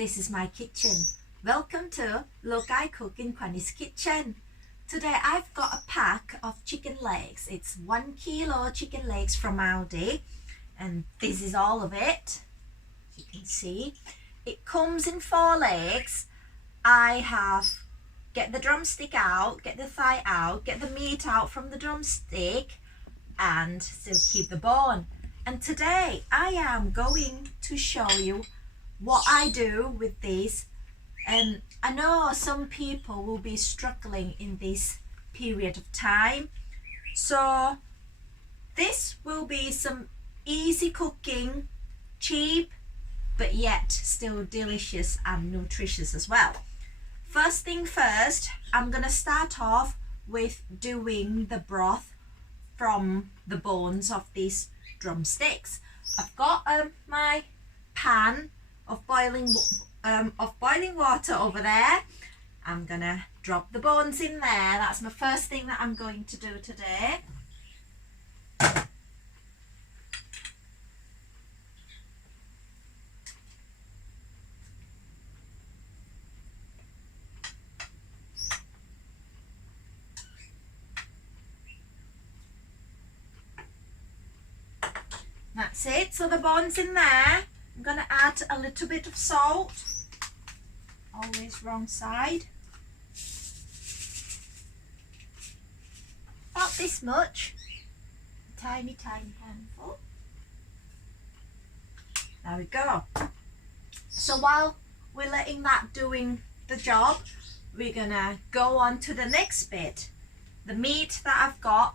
This is my kitchen. Welcome to Look I Cook in Quanny's Kitchen. Today I've got a pack of chicken legs. It's 1 kilo chicken legs from Aldi, and this is all of it. As you can see, it comes in 4 legs. I have get the drumstick out, get the thigh out, get the meat out from the drumstick, and still keep the bone. And today I am going to show you what I do with these. And I know some people will be struggling in this period of time, so this will be some easy cooking, cheap, but yet still delicious and nutritious as well. First thing first, I'm gonna start off with doing the broth from the bones of these drumsticks. I've got my pan of boiling water over there. I'm gonna drop the bones in there. That's my first thing that I'm going to do today. That's it. So the bones in there. I'm going to add a little bit of salt. Always wrong side. About this much. A tiny handful. There we go. So while we're letting that doing the job, we're going to go on to the next bit. The meat that I've got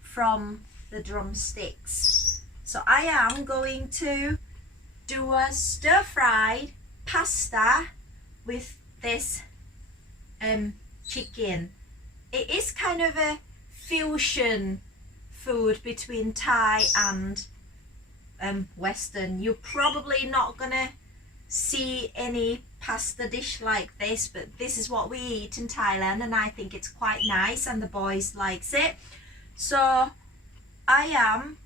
from the drumsticks. So I am going to do a stir-fried pasta with this chicken. It is kind of a fusion food between Thai and Western. You're probably not gonna see any pasta dish like this, but this is what we eat in Thailand, and I think it's quite nice, and the boys likes it. So I am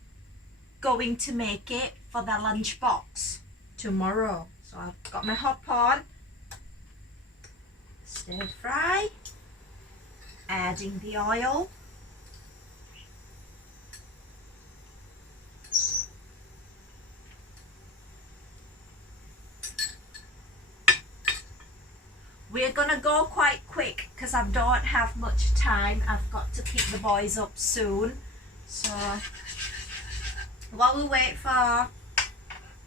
going to make it for the lunch box tomorrow. So I've got my hot pot, stir fry, adding the oil, we're gonna go quite quick because I don't have much time. I've got to pick the boys up soon. So while we wait for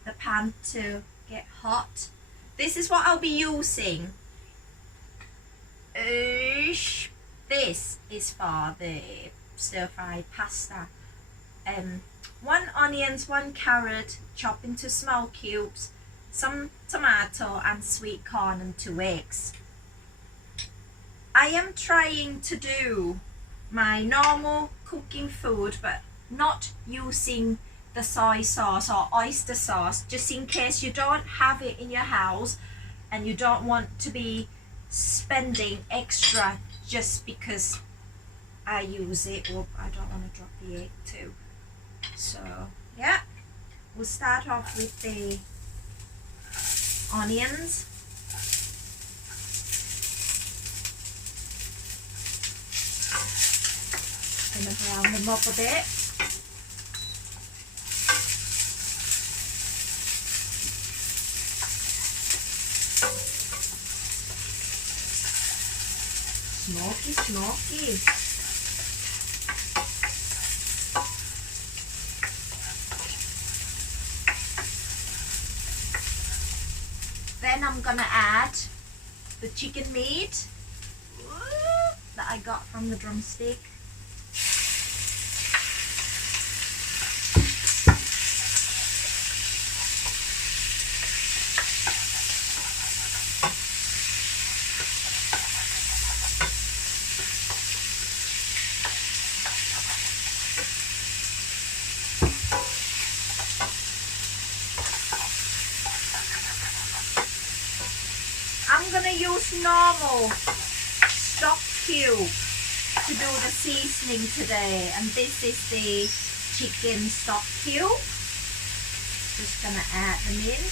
the pan to get hot, this is what I'll be using. This is for the stir-fried pasta. 1 onion, 1 carrot chopped into small cubes, some tomato and sweet corn, and 2 eggs. I am trying to do my normal cooking food, but not using the soy sauce or oyster sauce, just in case you don't have it in your house and you don't want to be spending extra just because I use it. Oh, I don't want to drop the egg too. So yeah, we'll start off with the onions. Gonna brown them up a bit. Smoky. Then I'm gonna add the chicken meat that I got from the drumstick. I'm gonna use normal stock cube to do the seasoning today, and this is the chicken stock cube. Just gonna add them in.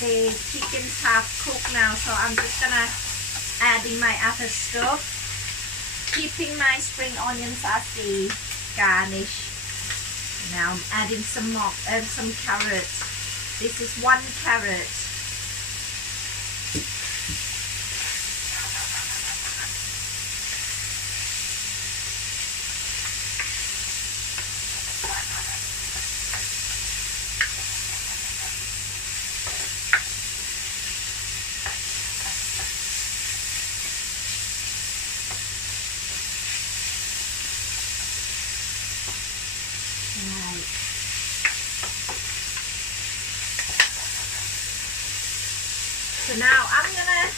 The chickens have cooked now, so I'm just gonna add in my other stuff, keeping my spring onions as the garnish. Now I'm adding some carrots. This is 1 carrot. Right. So now I'm gonna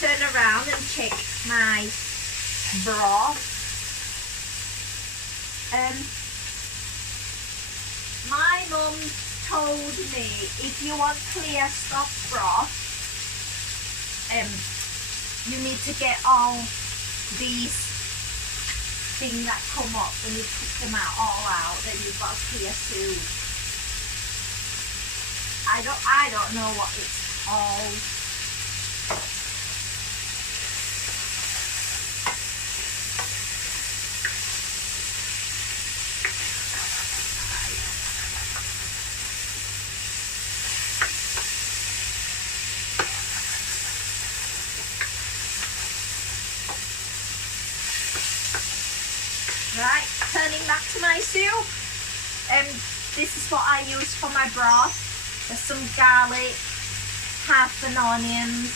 turn around and check my broth. My mum told me if you want clear stock broth, you need to get all these things that come up when you cook them all out, then you've got clear soup. I don't know what it's called. Right, turning back to my soup. This is what I use for my broth. There's some garlic, half an onion,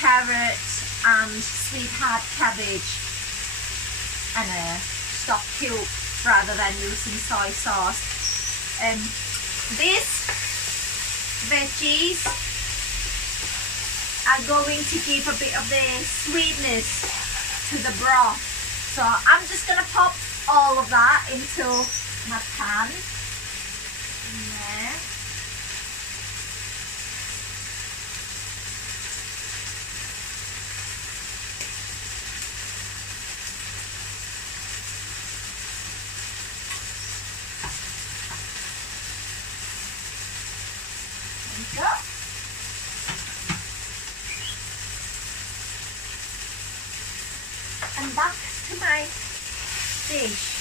carrot and sweetheart cabbage, and a stock cube rather than using soy sauce. These veggies are going to give a bit of the sweetness to the broth. So I'm just going to pop all of that into my pan. There. There we go. And back to my dish.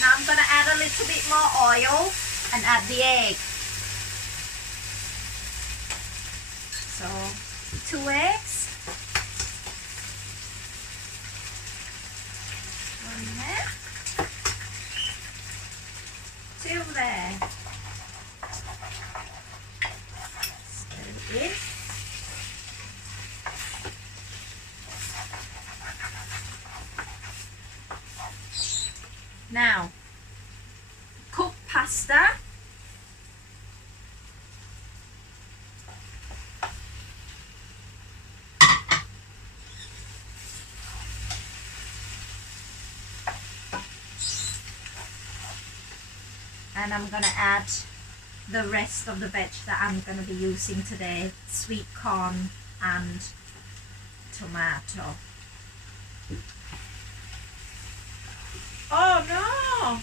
Now I'm going to add a little bit more oil and add the egg. So 2 eggs. 1 there. 2 there. Stir it in. Now, cook pasta. And I'm going to add the rest of the veg that I'm going to be using today. Sweet corn and tomato. Oh no!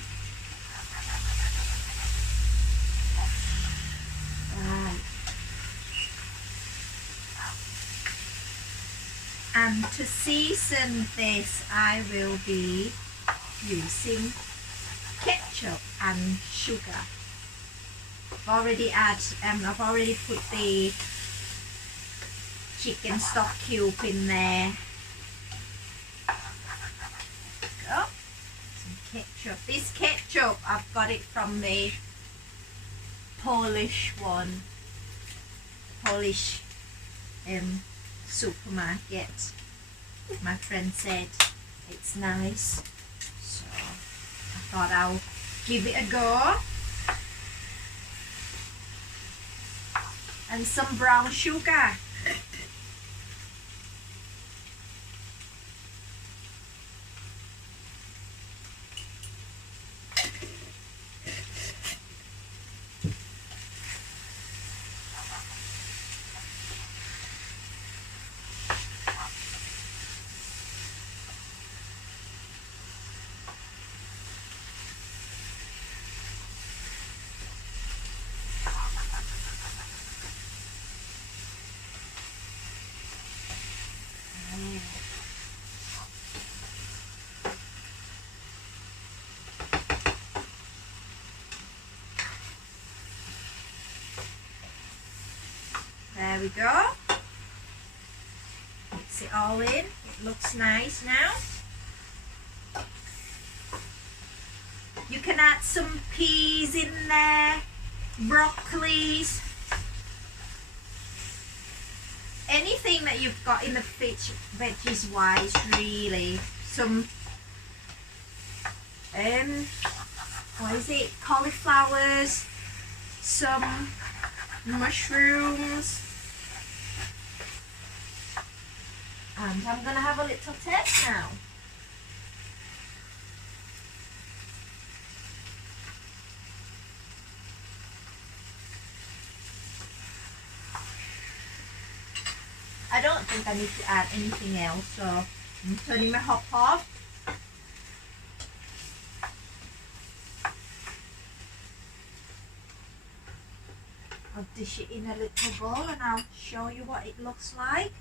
Right. And to season this, I will be using ketchup and sugar. I've already put the chicken stock cube in there. Go. Ketchup. This ketchup, I've got it from the Polish supermarket. My friend said it's nice, so I thought I'll give it a go. And some brown sugar. There we go. Mix it all in. It looks nice now. You can add some peas in there, broccolis, anything that you've got in the fridge, veggies wise, really. Some what is it, cauliflowers, some mushrooms, and I'm gonna have a little taste now. I don't think I need to add anything else, so I'm turning my hob off. I'll dish it in a little bowl and I'll show you what it looks like.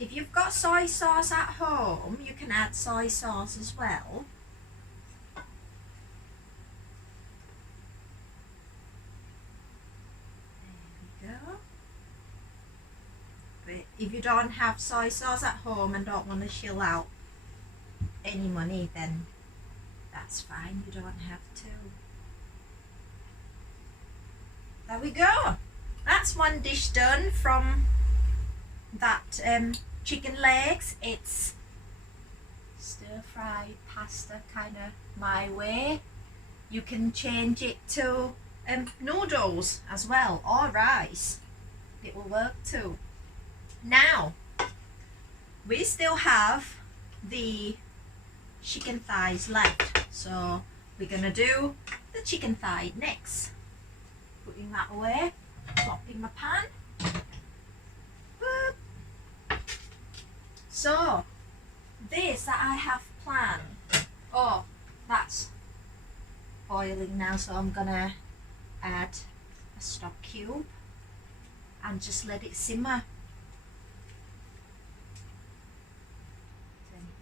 If you've got soy sauce at home, you can add soy sauce as well. If you don't have soy sauce at home and don't want to shell out any money, then that's fine, you don't have to. There we go. That's one dish done from that chicken legs. It's stir-fried pasta, kind of my way. You can change it to noodles as well, or rice. It will work too. Now, we still have the chicken thighs left, so we're gonna do the chicken thigh next. Putting that away, plopping my pan. Boop. So, this that I have planned, oh, that's boiling now, so I'm gonna add a stock cube and just let it simmer.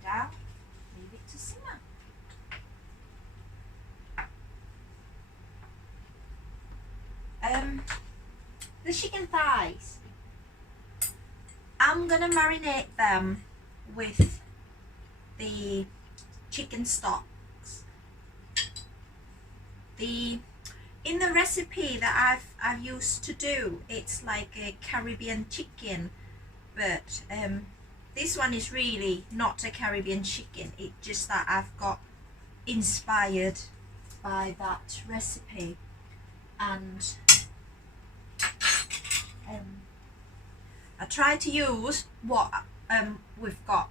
Down, leave it to simmer. The chicken thighs, I'm gonna marinate them with the chicken stocks. In the recipe that I've used to do, it's like a Caribbean chicken, but this one is really not a Caribbean chicken. It's just that I've got inspired by that recipe, and I try to use what we've got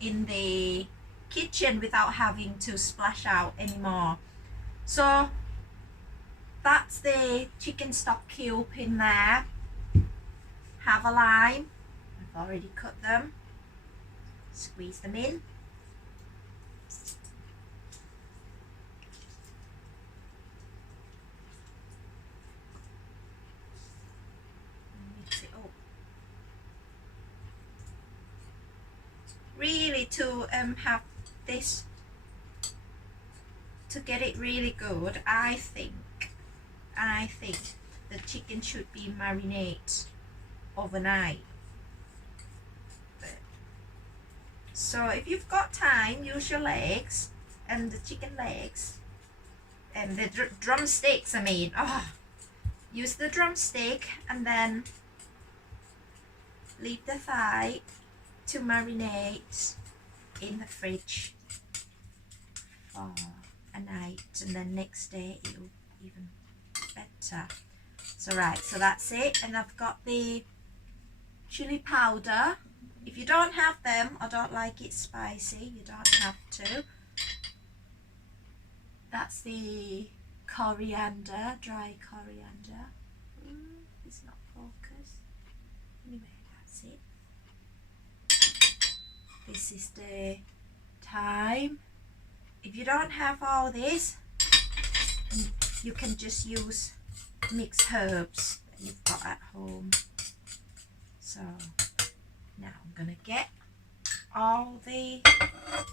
in the kitchen without having to splash out anymore. So that's the chicken stock cube in there. Have a lime. I've already cut them. Squeeze them in. Mix it up. Really, to have this, to get it really good, I think the chicken should be marinated overnight. So if you've got time, use your legs and the chicken legs and the drumsticks, I mean. Use the drumstick and then leave the thigh to marinate in the fridge for a night, and then next day it'll even better. So right, so that's it, and I've got the chili powder. If you don't have them or don't like it spicy, you don't have to. That's the coriander, dry coriander. It's not focused. Anyway, that's it. This is the thyme. If you don't have all this, you can just use mixed herbs that you've got at home. So now I'm gonna get all the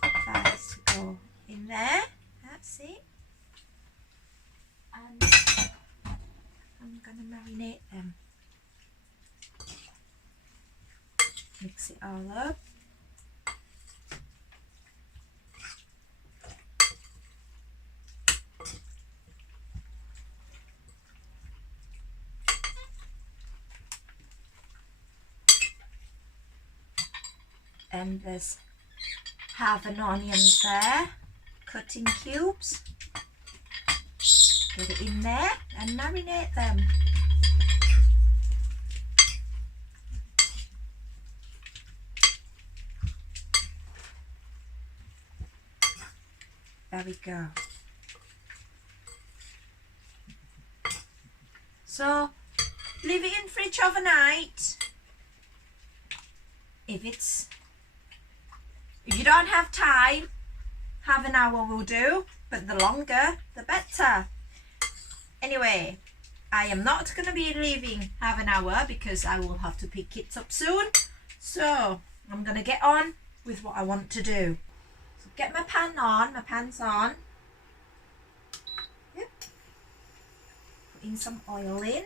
thighs to go in there. That's it. And I'm going to marinate them. Mix it all up. And there's half an onion there, cut in cubes. Get it in there and marinate them. There we go. So leave it in fridge overnight. If you don't have time, half an hour will do, but the longer the better. Anyway, I am not going to be leaving half an hour because I will have to pick it up soon. So I'm going to get on with what I want to do. So get my pan on, my pan's on. Yep. Put in some oil in.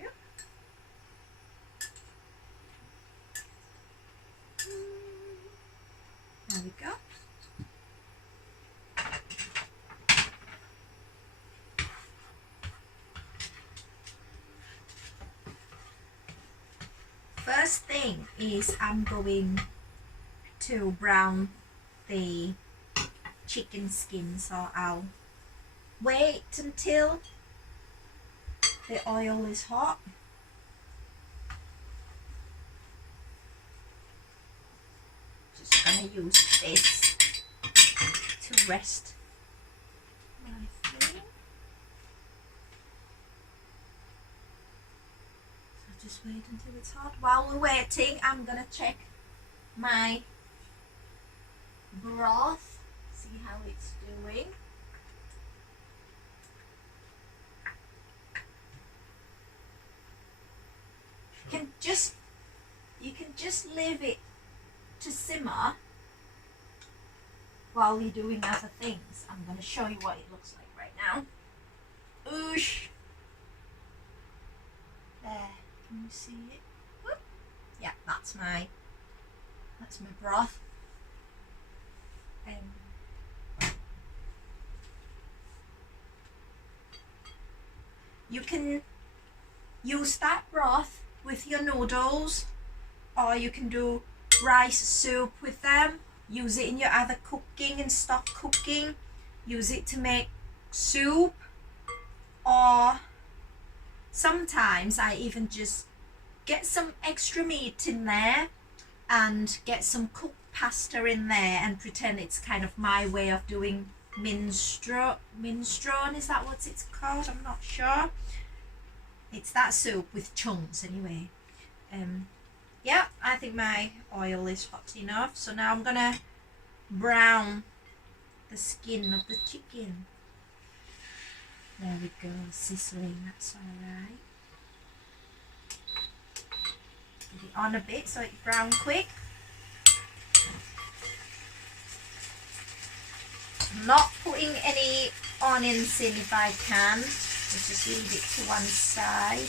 Yep. There we go. First thing is I'm going to brown the chicken skin, so I'll wait until the oil is hot. Just gonna use this to rest my thing. Just wait until it's hot. While we're waiting, I'm gonna check my broth, see how it's doing. You can just leave it to simmer while you're doing other things. I'm gonna show you what it looks like right now. Oosh! There. Can you see it? Whoop. Yeah, that's my broth. You can use that broth with your noodles, or you can do rice soup with them. Use it in your other cooking and stock cooking. Use it to make soup, or sometimes I even just get some extra meat in there and get some cooked pasta in there and pretend it's kind of my way of doing minestrone. Is that what it's called? I'm not sure. It's that soup with chunks anyway. Yeah, I think my oil is hot enough. So now I'm gonna brown the skin of the chicken. There we go, sizzling, that's alright. Put it on a bit so it's brown quick. I'm not putting any onions in if I can. Just leave it to one side.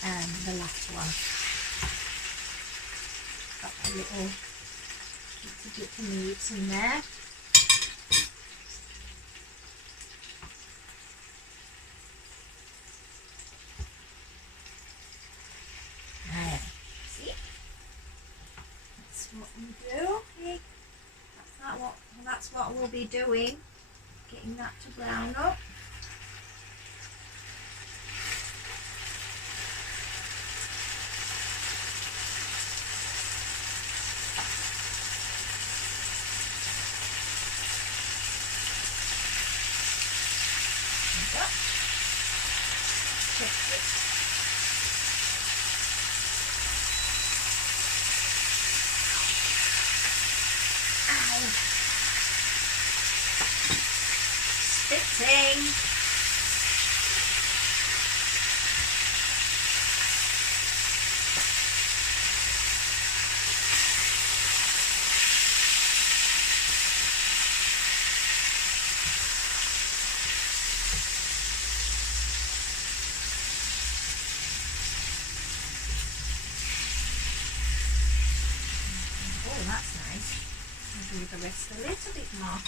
And the last one. Got a little bit of meat in there. There, see? That's what we do. Okay. That's what we'll be doing. Getting that to brown up. check it. Ow. Spitting. Oh, that's nice. I'll do the rest a little bit more.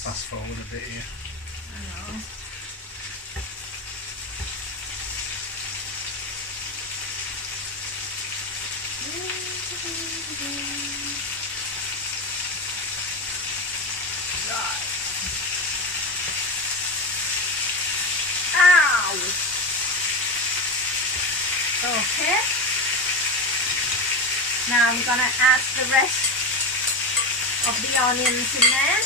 Fast forward a bit here. I know. Right. Ow! Okay. Now I'm gonna add the rest of the onions in there.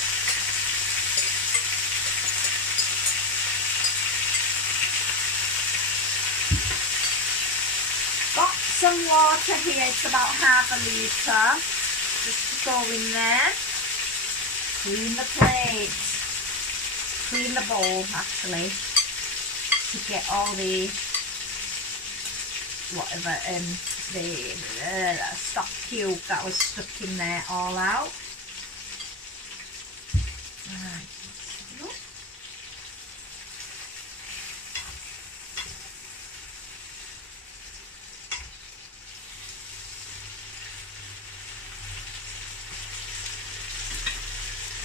Got some water here, it's about half a litre, just to go in there. Clean the plate, clean the bowl actually, to get all the whatever the stock cube that was stuck in there all out. Right, look.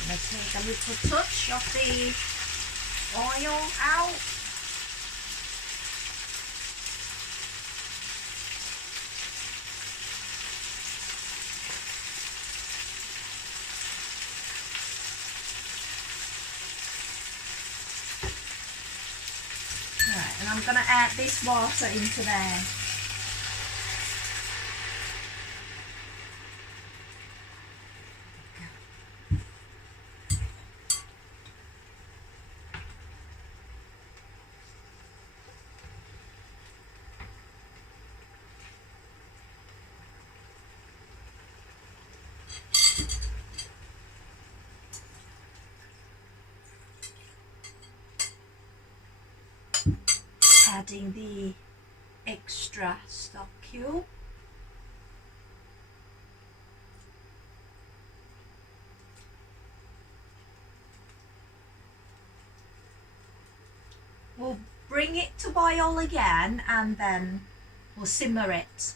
I'm going to take a little touch of the oil out. Right, and I'm going to add this water into there. Adding the extra stock cube. We'll bring it to boil again and then we'll simmer it.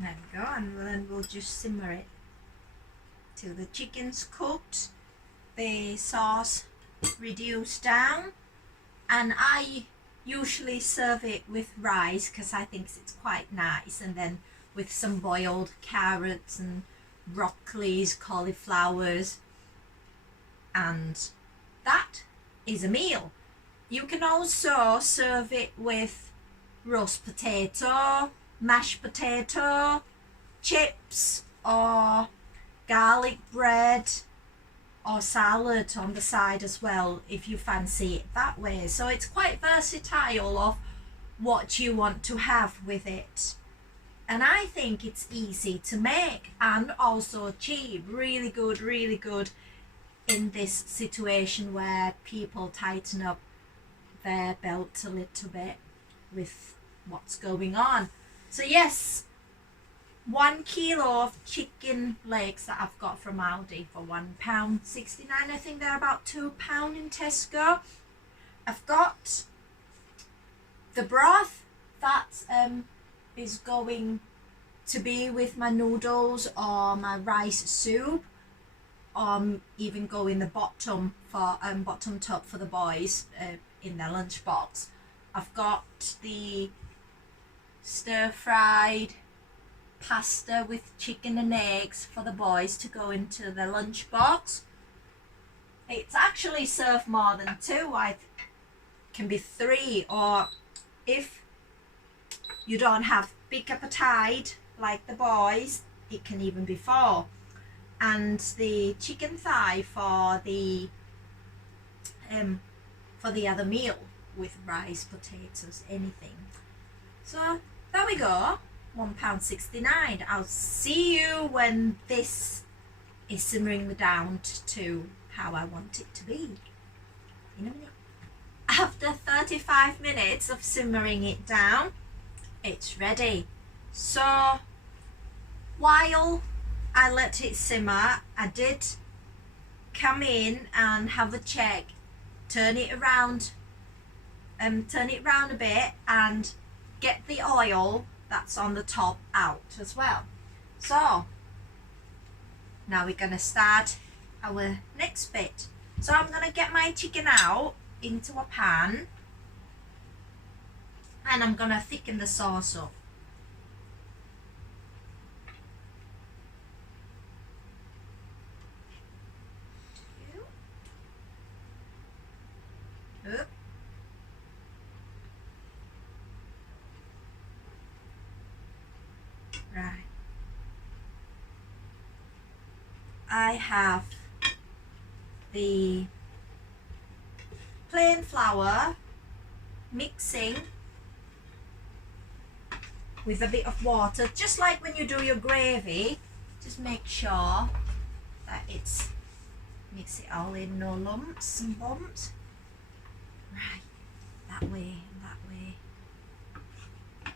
There we go, and then we'll just simmer it till the chicken's cooked, the sauce reduced down, and I usually serve it with rice because I think it's quite nice, and then with some boiled carrots and broccolis, cauliflowers, and that is a meal. You can also serve it with roast potato, mashed potato, chips, or garlic bread, or salad on the side as well if you fancy it that way. So it's quite versatile of what you want to have with it. And I think it's easy to make and also cheap. Really good, really good. in this situation where people tighten up their belt a little bit with what's going on. So yes, 1 kilo of chicken legs that I've got from Aldi for £1.69. I think they're about £2 in Tesco. I've got the broth that is going to be with my noodles or my rice soup, even go in the bottom for bottom top for the boys in their lunchbox. I've got the stir-fried pasta with chicken and eggs for the boys to go into their lunchbox. It's actually served more than 2. Can be 3, or if you don't have big appetite like the boys, it can even be 4. And the chicken thigh for the other meal with rice, potatoes, anything. So there we go, £1.69. I'll see you when this is simmering down to how I want it to be in a minute. After 35 minutes of simmering it down, it's ready. So while I let it simmer, I did come in and have a check, turn it around a bit and get the oil that's on the top out as well. So now we're going to start our next bit. So I'm going to get my chicken out into a pan and I'm going to thicken the sauce up. Up. Right. I have the plain flour mixing with a bit of water, just like when you do your gravy. Just make sure that it's mix it all in, no lumps and bumps. Right, that way and that way.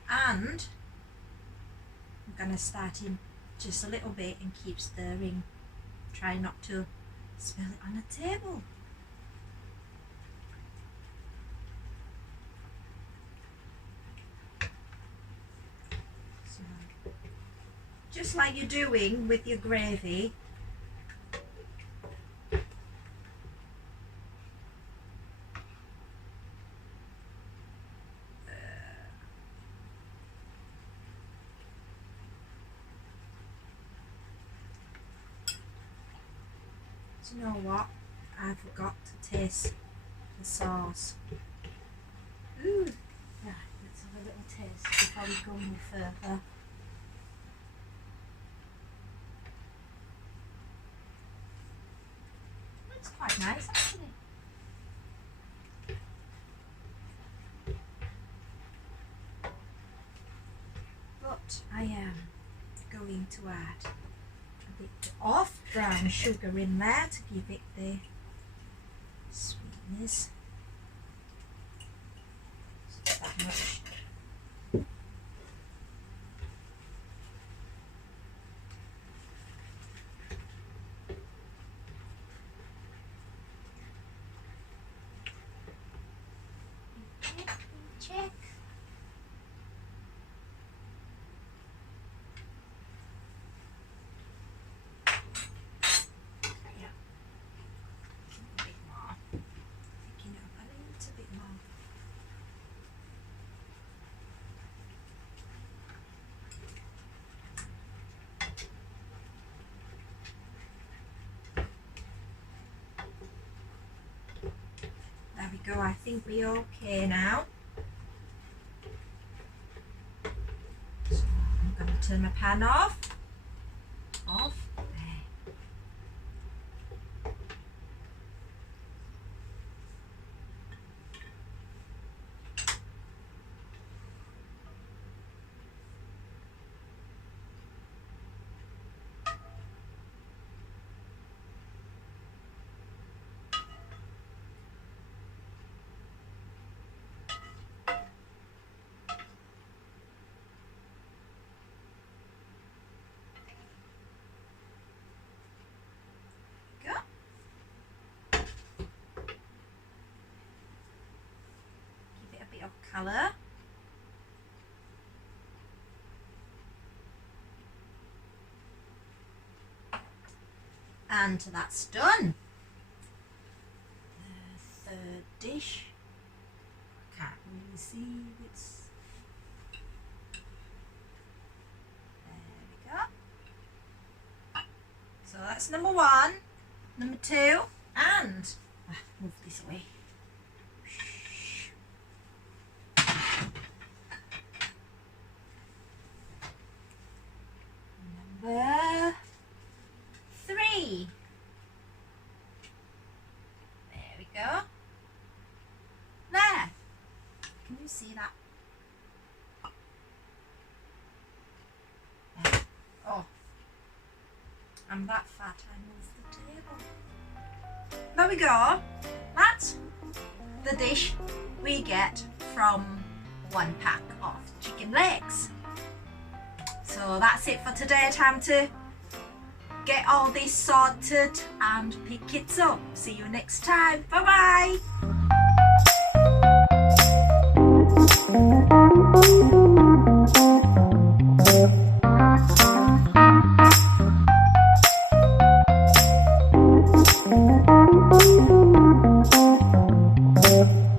And I'm gonna start in just a little bit and keep stirring. Try not to spill it on the table. So, just like you're doing with your gravy. You know what? I forgot to taste the sauce. Ooh, right, let's have a little taste before we go any further. It's quite nice actually. But I am going to add a bit of brown sugar in there to give it the sweetness. Not that much. Check. There we go, I think we're okay now. So I'm going to turn my pan off. There. of colour. And that's done. The third dish. Can't really see if it's. There we go. So that's number one, number two, and move this away. Number three. There we go. There. Can you see that? There. Oh, I'm that fat I moved the table. There we go. That's the dish we get from one pack of chicken legs. So that's it for today. Time to get all this sorted and pick kids up. See you next time. Bye bye.